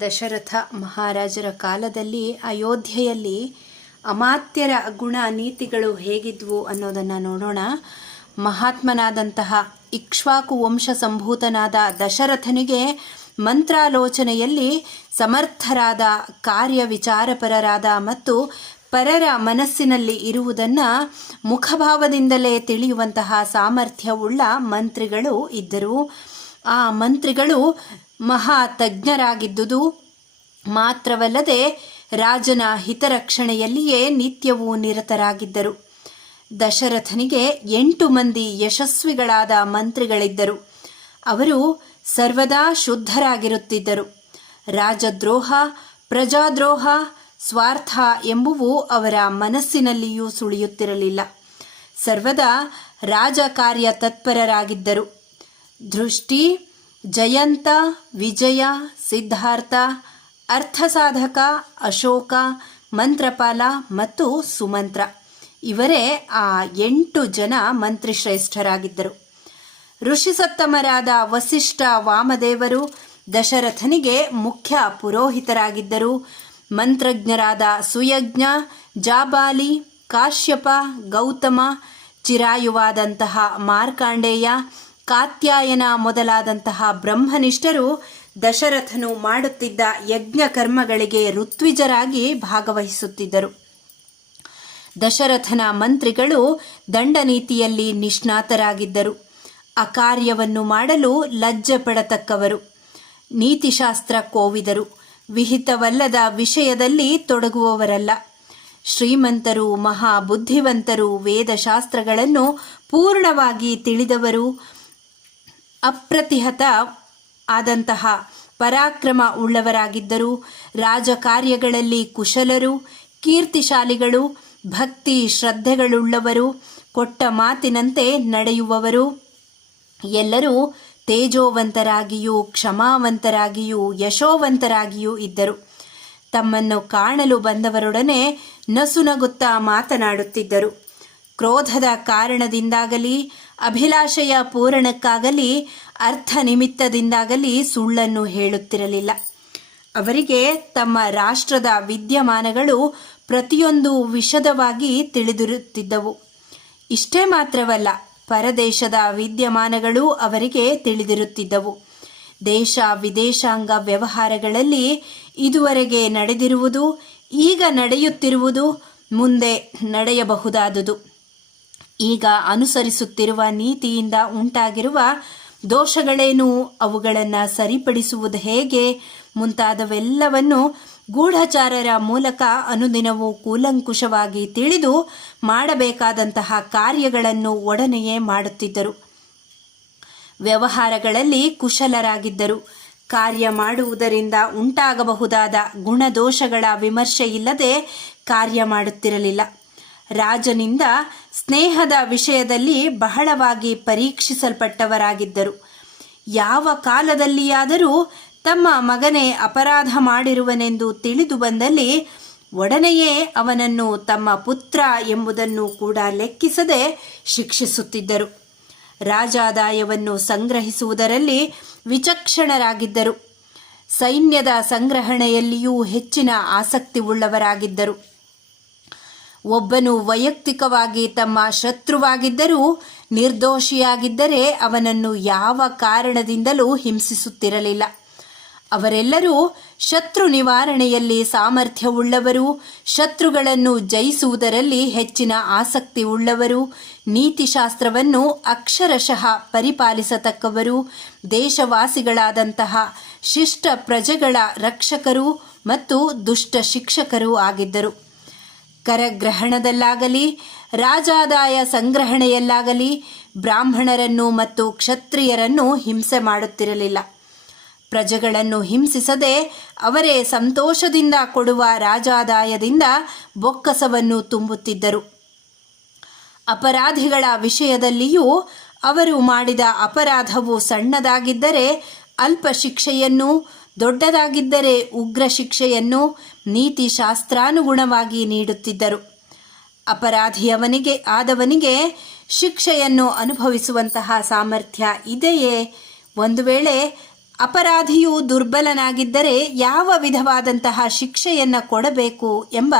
ದಶರಥ ಮಹಾರಾಜರ ಕಾಲದಲ್ಲಿ ಅಯೋಧ್ಯೆಯಲ್ಲಿ ಅಮಾತ್ಯರ ಗುಣ ನೀತಿಗಳು ಹೇಗಿದ್ವು ಅನ್ನೋದನ್ನು ನೋಡೋಣ. ಮಹಾತ್ಮನಾದಂತಹ ಇಕ್ಷ್ವಾಕು ವಂಶ ಸಂಭೂತನಾದ ದಶರಥನಿಗೆ ಮಂತ್ರಾಲೋಚನೆಯಲ್ಲಿ ಸಮರ್ಥರಾದ, ಕಾರ್ಯ ವಿಚಾರಪರರಾದ ಮತ್ತು ಪರರ ಮನಸ್ಸಿನಲ್ಲಿ ಇರುವುದನ್ನು ಮುಖಭಾವದಿಂದಲೇ ತಿಳಿಯುವಂತಹ ಸಾಮರ್ಥ್ಯವುಳ್ಳ ಮಂತ್ರಿಗಳು ಇದ್ದರು. ಆ ಮಂತ್ರಿಗಳು ಮಹಾ ತಜ್ಞರಾಗಿದ್ದುದು ಮಾತ್ರವಲ್ಲದೆ ರಾಜನ ಹಿತರಕ್ಷಣೆಯಲ್ಲಿಯೇ ನಿತ್ಯವೂ ನಿರತರಾಗಿದ್ದರು. ದಶರಥನಿಗೆ 8 ಮಂದಿ ಯಶಸ್ವಿಗಳಾದ ಮಂತ್ರಿಗಳಿದ್ದರು. ಅವರು ಸರ್ವದಾ ಶುದ್ಧರಾಗಿರುತ್ತಿದ್ದರು. ರಾಜದ್ರೋಹ, ಪ್ರಜಾದ್ರೋಹ, ಸ್ವಾರ್ಥ ಎಂಬುವು ಅವರ ಮನಸ್ಸಿನಲ್ಲಿಯೂ ಸುಳಿಯುತ್ತಿರಲಿಲ್ಲ. ಸರ್ವದಾ ರಾಜಕಾರ್ಯ ತತ್ಪರರಾಗಿದ್ದರು. ದೃಷ್ಟಿ, ಜಯಂತ, ವಿಜಯ, ಸಿದ್ಧಾರ್ಥ, ಅರ್ಥಸಾಧಕ, ಅಶೋಕ, ಮಂತ್ರಪಾಲ ಮತ್ತು ಸುಮಂತ್ರ ಇವರೇ ಆ 8 ಜನ ಮಂತ್ರಿಶ್ರೇಷ್ಠರಾಗಿದ್ದರು. ಋಷಿಸತ್ತಮರಾದ ವಸಿಷ್ಠ, ವಾಮದೇವರು ದಶರಥನಿಗೆ ಮುಖ್ಯ ಪುರೋಹಿತರಾಗಿದ್ದರು. ಮಂತ್ರಜ್ಞರಾದ ಸುಯಜ್ಞ, ಜಾಬಾಲಿ, ಕಾಶ್ಯಪ, ಗೌತಮ, ಚಿರಾಯುವಾದಂತಹ ಮಾರ್ಕಾಂಡೇಯ, ಕಾತ್ಯಾಯನ ಮೊದಲಾದಂತಹ ಬ್ರಹ್ಮನಿಷ್ಠರು ದಶರಥನು ಮಾಡುತ್ತಿದ್ದ ಯಜ್ಞ ಕರ್ಮಗಳಿಗೆ ಋತ್ವಿಜರಾಗಿ ಭಾಗವಹಿಸುತ್ತಿದ್ದರು. ದಶರಥನ ಮಂತ್ರಿಗಳು ದಂಡನೀತಿಯಲ್ಲಿ ನಿಷ್ಣಾತರಾಗಿದ್ದರು. ಅಕಾರ್ಯವನ್ನು ಮಾಡಲು ಲಜ್ಜೆ ಪಡತಕ್ಕವರು, ನೀತಿಶಾಸ್ತ್ರ ಕೋವಿದರು, ವಿಹಿತವಲ್ಲದ ವಿಷಯದಲ್ಲಿ ತೊಡಗುವವರಲ್ಲ. ಶ್ರೀಮಂತರು, ಮಹಾಬುದ್ಧಿವಂತರು, ವೇದಶಾಸ್ತ್ರಗಳನ್ನು ಪೂರ್ಣವಾಗಿ ತಿಳಿದವರು, ಅಪ್ರತಿಹತ ಆದಂತಹ ಪರಾಕ್ರಮ ಉಳ್ಳವರಾಗಿದ್ದರು. ರಾಜಕಾರ್ಯಗಳಲ್ಲಿ ಕುಶಲರು, ಕೀರ್ತಿಶಾಲಿಗಳು, ಭಕ್ತಿ ಶ್ರದ್ಧೆಗಳುಳ್ಳವರು, ಕೊಟ್ಟ ಮಾತಿನಂತೆ ನಡೆಯುವವರು, ಎಲ್ಲರೂ ತೇಜೋವಂತರಾಗಿಯೂ ಕ್ಷಮಾವಂತರಾಗಿಯೂ ಯಶೋವಂತರಾಗಿಯೂ ಇದ್ದರು. ತಮ್ಮನ್ನು ಕಾಣಲು ಬಂದವರೊಡನೆ ನಸುನಗುತ್ತಾ ಮಾತನಾಡುತ್ತಿದ್ದರು. ಕ್ರೋಧದ ಕಾರಣದಿಂದಾಗಲಿ, ಅಭಿಲಾಷೆಯ ಪೂರಣಕ್ಕಾಗಲಿ, ಅರ್ಥ ನಿಮಿತ್ತದಿಂದಾಗಲಿ ಸುಳ್ಳನ್ನು ಹೇಳುತ್ತಿರಲಿಲ್ಲ. ಅವರಿಗೆ ತಮ್ಮ ರಾಷ್ಟ್ರದ ವಿದ್ಯಮಾನಗಳು ಪ್ರತಿಯೊಂದು ವಿಶದವಾಗಿ ತಿಳಿದಿರುತ್ತಿದ್ದವು. ಇಷ್ಟೇ ಮಾತ್ರವಲ್ಲ, ಪರದೇಶದ ವಿದ್ಯಮಾನಗಳು ಅವರಿಗೆ ತಿಳಿದಿರುತ್ತಿದ್ದವು. ದೇಶ ವಿದೇಶಾಂಗ ವ್ಯವಹಾರಗಳಲ್ಲಿ ಇದುವರೆಗೆ ನಡೆದಿರುವುದು, ಈಗ ನಡೆಯುತ್ತಿರುವುದು, ಮುಂದೆ ನಡೆಯಬಹುದಾದುದು, ಈಗ ಅನುಸರಿಸುತ್ತಿರುವ ನೀತಿಯಿಂದ ಉಂಟಾಗಿರುವ ದೋಷಗಳೇನು, ಅವುಗಳನ್ನು ಸರಿಪಡಿಸುವುದು ಹೇಗೆ ಮುಂತಾದವೆಲ್ಲವನ್ನು ಗೂಢಚಾರರ ಮೂಲಕ ಅನುದಿನವೂ ಕೂಲಂಕುಷವಾಗಿ ತಿಳಿದು ಮಾಡಬೇಕಾದಂತಹ ಕಾರ್ಯಗಳನ್ನು ಒಡನೆಯೇ ಮಾಡುತ್ತಿದ್ದರು. ವ್ಯವಹಾರಗಳಲ್ಲಿ ಕುಶಲರಾಗಿದ್ದರು. ಕಾರ್ಯ ಮಾಡುವುದರಿಂದ ಉಂಟಾಗಬಹುದಾದ ಗುಣದೋಷಗಳ ವಿಮರ್ಶೆಯಿಲ್ಲದೆ ಕಾರ್ಯ ಮಾಡುತ್ತಿರಲಿಲ್ಲ. ರಾಜನಿಂದ ಸ್ನೇಹದ ವಿಷಯದಲ್ಲಿ ಬಹಳವಾಗಿ ಪರೀಕ್ಷಿಸಲ್ಪಟ್ಟವರಾಗಿದ್ದರು. ಯಾವ ಕಾಲದಲ್ಲಿಯಾದರೂ ತಮ್ಮ ಮಗನೇ ಅಪರಾಧ ಮಾಡಿರುವನೆಂದು ತಿಳಿದು ಬಂದಲ್ಲಿ ಒಡನೆಯೇ ಅವನನ್ನು ತಮ್ಮ ಪುತ್ರ ಎಂಬುದನ್ನು ಕೂಡ ಲೆಕ್ಕಿಸದೆ ಶಿಕ್ಷಿಸುತ್ತಿದ್ದರು. ರಾಜಾದಾಯವನ್ನು ಸಂಗ್ರಹಿಸುವುದರಲ್ಲಿ ವಿಚಕ್ಷಣರಾಗಿದ್ದರು. ಸೈನ್ಯದ ಸಂಗ್ರಹಣೆಯಲ್ಲಿಯೂ ಹೆಚ್ಚಿನ ಆಸಕ್ತಿ ಉಳ್ಳವರಾಗಿದ್ದರು. ಒಬ್ಬನು ವೈಯಕ್ತಿಕವಾಗಿ ತಮ್ಮ ಶತ್ರುವಾಗಿದ್ದರೂ ನಿರ್ದೋಷಿಯಾಗಿದ್ದರೆ ಅವನನ್ನು ಯಾವ ಕಾರಣದಿಂದಲೂ ಹಿಂಸಿಸುತ್ತಿರಲಿಲ್ಲ. ಅವರೆಲ್ಲರೂ ಶತ್ರು ನಿವಾರಣೆಯಲ್ಲಿ ಸಾಮರ್ಥ್ಯವುಳ್ಳವರು, ಶತ್ರುಗಳನ್ನು ಜಯಿಸುವುದರಲ್ಲಿ ಹೆಚ್ಚಿನ ಆಸಕ್ತಿ ಉಳ್ಳವರು, ನೀತಿಶಾಸ್ತ್ರವನ್ನು ಅಕ್ಷರಶಃ ಪರಿಪಾಲಿಸತಕ್ಕವರು, ದೇಶವಾಸಿಗಳಾದಂತಹ ಶಿಷ್ಟ ಪ್ರಜೆಗಳ ರಕ್ಷಕರು ಮತ್ತು ದುಷ್ಟ ಶಿಕ್ಷಕರೂ ಆಗಿದ್ದರು. ಕರಗ್ರಹಣದಲ್ಲಾಗಲಿ, ರಾಜಾದಾಯ ಸಂಗ್ರಹಣೆಯಲ್ಲಾಗಲಿ ಬ್ರಾಹ್ಮಣರನ್ನು ಮತ್ತು ಕ್ಷತ್ರಿಯರನ್ನು ಹಿಂಸೆ ಮಾಡುತ್ತಿರಲಿಲ್ಲ. ಪ್ರಜೆಗಳನ್ನು ಹಿಂಸಿಸದೆ ಅವರೇ ಸಂತೋಷದಿಂದ ಕೊಡುವ ರಾಜಾದಾಯದಿಂದ ಬೊಕ್ಕಸವನ್ನು ತುಂಬುತ್ತಿದ್ದರು. ಅಪರಾಧಿಗಳ ವಿಷಯದಲ್ಲಿಯೂ ಅವರು ಮಾಡಿದ ಅಪರಾಧವು ಸಣ್ಣದಾಗಿದ್ದರೆ ಅಲ್ಪ ಶಿಕ್ಷೆಯನ್ನು, ದೊಡ್ಡದಾಗಿದ್ದರೆ ಉಗ್ರ ಶಿಕ್ಷೆಯನ್ನು ನೀತಿಶಾಸ್ತ್ರಾನುಗುಣವಾಗಿ ನೀಡುತ್ತಿದ್ದರು. ಆದವನಿಗೆ ಶಿಕ್ಷೆಯನ್ನು ಅನುಭವಿಸುವಂತಹ ಸಾಮರ್ಥ್ಯ ಇದೆಯೇ? ಒಂದು ವೇಳೆ ಅಪರಾಧಿಯು ದುರ್ಬಲನಾಗಿದ್ದರೆ ಯಾವ ವಿಧವಾದಂತಹ ಶಿಕ್ಷೆಯನ್ನು ಕೊಡಬೇಕು ಎಂಬ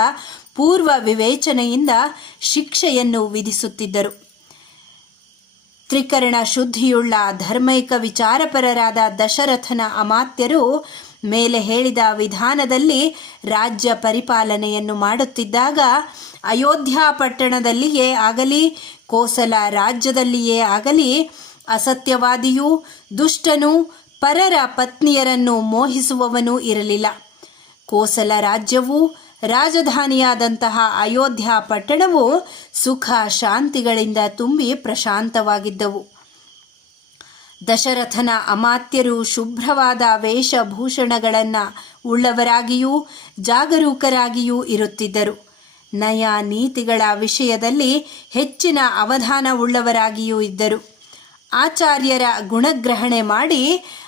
ಪೂರ್ವ ವಿವೇಚನೆಯಿಂದ ಶಿಕ್ಷೆಯನ್ನು ವಿಧಿಸುತ್ತಿದ್ದರು. ತ್ರಿಕರಣ ಶುದ್ಧಿಯುಳ್ಳ ಧರ್ಮೈಕ ವಿಚಾರಪರರಾದ ದಶರಥನ ಅಮಾತ್ಯರು ಮೇಲೆ ಹೇಳಿದ ವಿಧಾನದಲ್ಲಿ ರಾಜ್ಯ ಪರಿಪಾಲನೆಯನ್ನು ಮಾಡುತ್ತಿದ್ದಾಗ ಅಯೋಧ್ಯ ಪಟ್ಟಣದಲ್ಲಿಯೇ ಆಗಲಿ ಕೋಸಲ ರಾಜ್ಯದಲ್ಲಿಯೇ ಆಗಲಿ ಅಸತ್ಯವಾದಿಯೂ ದುಷ್ಟನೂ ಪರರ ಪತ್ನಿಯರನ್ನು ಮೋಹಿಸುವವನೂ ಇರಲಿಲ್ಲ. ಕೋಸಲ ರಾಜ್ಯವೂ ರಾಜಧಾನಿಯಾದಂತಹ ಅಯೋಧ್ಯ ಪಟ್ಟಣವು ಸುಖ ಶಾಂತಿಗಳಿಂದ ತುಂಬಿ ಪ್ರಶಾಂತವಾಗಿದ್ದವು. ದಶರಥನ ಅಮಾತ್ಯರು ಶುಭ್ರವಾದ ವೇಷಭೂಷಣಗಳನ್ನು ಉಳ್ಳವರಾಗಿಯೂ ಜಾಗರೂಕರಾಗಿಯೂ ಇರುತ್ತಿದ್ದರು. ನಯ ನೀತಿಗಳ ವಿಷಯದಲ್ಲಿ ಹೆಚ್ಚಿನ ಅವಧಾನವುಳ್ಳವರಾಗಿಯೂ ಇದ್ದರು. ಆಚಾರ್ಯರ ಗುಣಗ್ರಹಣೆ ಮಾಡಿ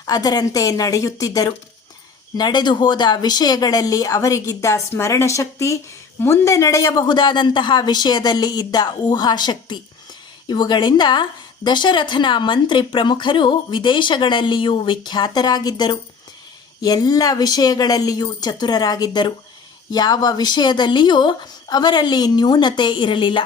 ಅದರಂತೆ ನಡೆಯುತ್ತಿದ್ದರು. ನಡೆದು ಹೋದ ವಿಷಯಗಳಲ್ಲಿ ಅವರಿಗಿದ್ದ ಸ್ಮರಣಶಕ್ತಿ, ಮುಂದೆ ನಡೆಯಬಹುದಾದಂತಹ ವಿಷಯದಲ್ಲಿ ಇದ್ದ ಊಹಾಶಕ್ತಿ, ಇವುಗಳಿಂದ ದಶರಥನ ಮಂತ್ರಿ ಪ್ರಮುಖರು ವಿದೇಶಗಳಲ್ಲಿಯೂ ವಿಖ್ಯಾತರಾಗಿದ್ದರು. ಎಲ್ಲ ವಿಷಯಗಳಲ್ಲಿಯೂ ಚತುರರಾಗಿದ್ದರು. ಯಾವ ವಿಷಯದಲ್ಲಿಯೂ ಅವರಲ್ಲಿ ನ್ಯೂನತೆ ಇರಲಿಲ್ಲ.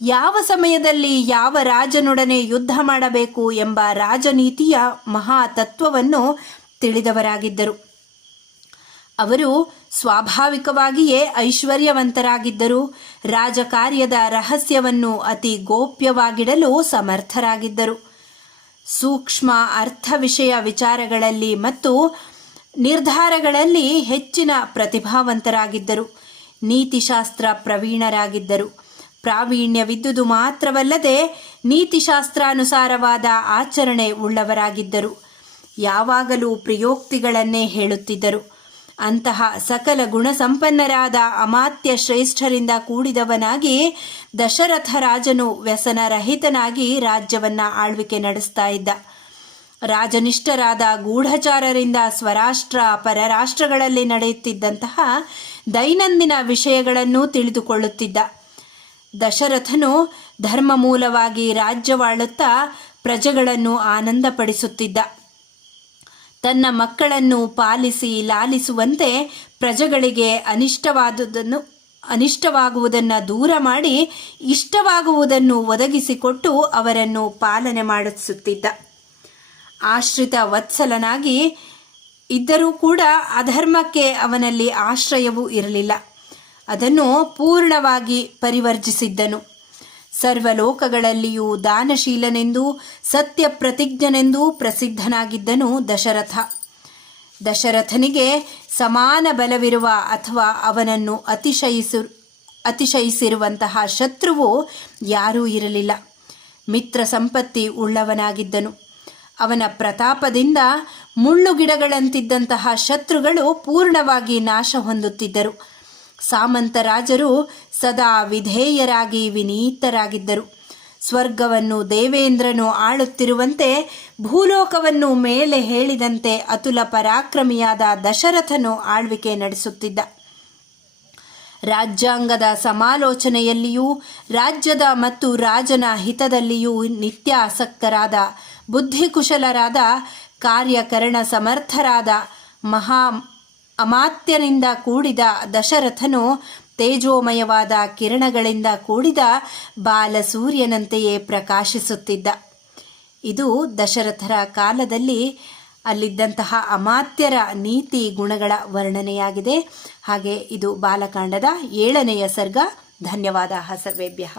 ಯಾವ ಸಮಯದಲ್ಲಿ ಯಾವ ರಾಜನೊಡನೆ ಯುದ್ಧ ಮಾಡಬೇಕು ಎಂಬ ರಾಜನೀತಿಯ ಮಹಾತತ್ವವನ್ನು ತಿಳಿದವರಾಗಿದ್ದರು. ಅವರು ಸ್ವಾಭಾವಿಕವಾಗಿಯೇ ಐಶ್ವರ್ಯವಂತರಾಗಿದ್ದರು. ರಾಜಕಾರ್ಯದ ರಹಸ್ಯವನ್ನು ಅತಿ ಗೋಪ್ಯವಾಗಿಡಲು ಸಮರ್ಥರಾಗಿದ್ದರು. ಸೂಕ್ಷ್ಮ ಅರ್ಥ ವಿಷಯ ವಿಚಾರಗಳಲ್ಲಿ ಮತ್ತು ನಿರ್ಧಾರಗಳಲ್ಲಿ ಹೆಚ್ಚಿನ ಪ್ರತಿಭಾವಂತರಾಗಿದ್ದರು. ನೀತಿಶಾಸ್ತ್ರ ಪ್ರವೀಣರಾಗಿದ್ದರು. ಪ್ರಾವೀಣ್ಯವಿದ್ದುದು ಮಾತ್ರವಲ್ಲದೆ ನೀತಿಶಾಸ್ತ್ರಾನುಸಾರವಾದ ಆಚರಣೆ ಉಳ್ಳವರಾಗಿದ್ದರು. ಯಾವಾಗಲೂ ಪ್ರಿಯೋಕ್ತಿಗಳನ್ನೇ ಹೇಳುತ್ತಿದ್ದರು. ಅಂತಹ ಸಕಲ ಗುಣಸಂಪನ್ನರಾದ ಅಮಾತ್ಯ ಶ್ರೇಷ್ಠರಿಂದ ಕೂಡಿದವನಾಗಿ ದಶರಥ ರಾಜನು ವ್ಯಸನರಹಿತನಾಗಿ ರಾಜ್ಯವನ್ನು ಆಳ್ವಿಕೆ ನಡೆಸ್ತಾ ಇದ್ದ. ರಾಜನಿಷ್ಠರಾದ ಗೂಢಚಾರರಿಂದ ಸ್ವರಾಷ್ಟ್ರ ಪರರಾಷ್ಟ್ರಗಳಲ್ಲಿ ನಡೆಯುತ್ತಿದ್ದಂತಹ ದೈನಂದಿನ ವಿಷಯಗಳನ್ನು ತಿಳಿದುಕೊಳ್ಳುತ್ತಿದ್ದ. ದಶರಥನು ಧರ್ಮ ಮೂಲವಾಗಿ ರಾಜ್ಯವಾಳುತ್ತಾ ಪ್ರಜೆಗಳನ್ನು ಆನಂದಪಡಿಸುತ್ತಿದ್ದ. ತನ್ನ ಮಕ್ಕಳನ್ನು ಪಾಲಿಸಿ ಲಾಲಿಸುವಂತೆ ಪ್ರಜೆಗಳಿಗೆ ಅನಿಷ್ಟವಾಗುವುದನ್ನು ದೂರ ಮಾಡಿ ಇಷ್ಟವಾಗುವುದನ್ನು ಒದಗಿಸಿಕೊಟ್ಟು ಅವರನ್ನು ಪಾಲನೆ ಮಾಡಿಸುತ್ತಿದ್ದ. ಆಶ್ರಿತ ವತ್ಸಲನಾಗಿ ಇದ್ದರೂ ಕೂಡ ಅಧರ್ಮಕ್ಕೆ ಅವನಲ್ಲಿ ಆಶ್ರಯವೂ ಇರಲಿಲ್ಲ. ಅದನ್ನು ಪೂರ್ಣವಾಗಿ ಪರಿವರ್ಜಿಸಿದ್ದನು. ಸರ್ವಲೋಕಗಳಲ್ಲಿಯೂ ದಾನಶೀಲನೆಂದೂ ಸತ್ಯ ಪ್ರತಿಜ್ಞನೆಂದೂ ಪ್ರಸಿದ್ಧನಾಗಿದ್ದನು ದಶರಥ. ದಶರಥನಿಗೆ ಸಮಾನ ಬಲವಿರುವ ಅಥವಾ ಅವನನ್ನು ಅತಿಶಯಿಸಿರುವಂತಹ ಶತ್ರುವು ಯಾರೂ ಇರಲಿಲ್ಲ. ಮಿತ್ರ ಸಂಪತ್ತಿ ಉಳ್ಳವನಾಗಿದ್ದನು. ಅವನ ಪ್ರತಾಪದಿಂದ ಮುಳ್ಳುಗಿಡಗಳಂತಿದ್ದಂತಹ ಶತ್ರುಗಳು ಪೂರ್ಣವಾಗಿ ನಾಶ ಹೊಂದುತ್ತಿದ್ದರು. ಸಾಮಂತ ರಾಜರು ಸದಾ ವಿಧೇಯರಾಗಿ ವಿನೀತರಾಗಿದ್ದರು. ಸ್ವರ್ಗವನ್ನು ದೇವೇಂದ್ರನು ಆಳುತ್ತಿರುವಂತೆ ಭೂಲೋಕವನ್ನು ಮೇಲೆ ಹೇಳಿದಂತೆ ಅತುಲ ಪರಾಕ್ರಮಿಯಾದ ದಶರಥನು ಆಳ್ವಿಕೆ ನಡೆಸುತ್ತಿದ್ದ. ರಾಜ್ಯಾಂಗದ ಸಮಾಲೋಚನೆಯಲ್ಲಿಯೂ ರಾಜ್ಯದ ಮತ್ತು ರಾಜನ ಹಿತದಲ್ಲಿಯೂ ನಿತ್ಯ ಆಸಕ್ತರಾದ ಬುದ್ಧಿಕುಶಲರಾದ ಕಾರ್ಯಕರಣ ಸಮರ್ಥರಾದ ಅಮಾತ್ಯನಿಂದ ಕೂಡಿದ ದಶರಥನು ತೇಜೋಮಯವಾದ ಕಿರಣಗಳಿಂದ ಕೂಡಿದ ಬಾಲಸೂರ್ಯನಂತೆಯೇ ಪ್ರಕಾಶಿಸುತ್ತಿದ್ದ. ಇದು ದಶರಥರ ಕಾಲದಲ್ಲಿ ಅಲ್ಲಿದ್ದಂತಹ ಅಮಾತ್ಯರ ನೀತಿ ಗುಣಗಳ ವರ್ಣನೆಯಾಗಿದೆ. ಹಾಗೆ ಇದು ಬಾಲಕಾಂಡದ 7ನೆಯ ಸರ್ಗ. ಧನ್ಯವಾದ ಸರ್ವೇಭ್ಯಃ.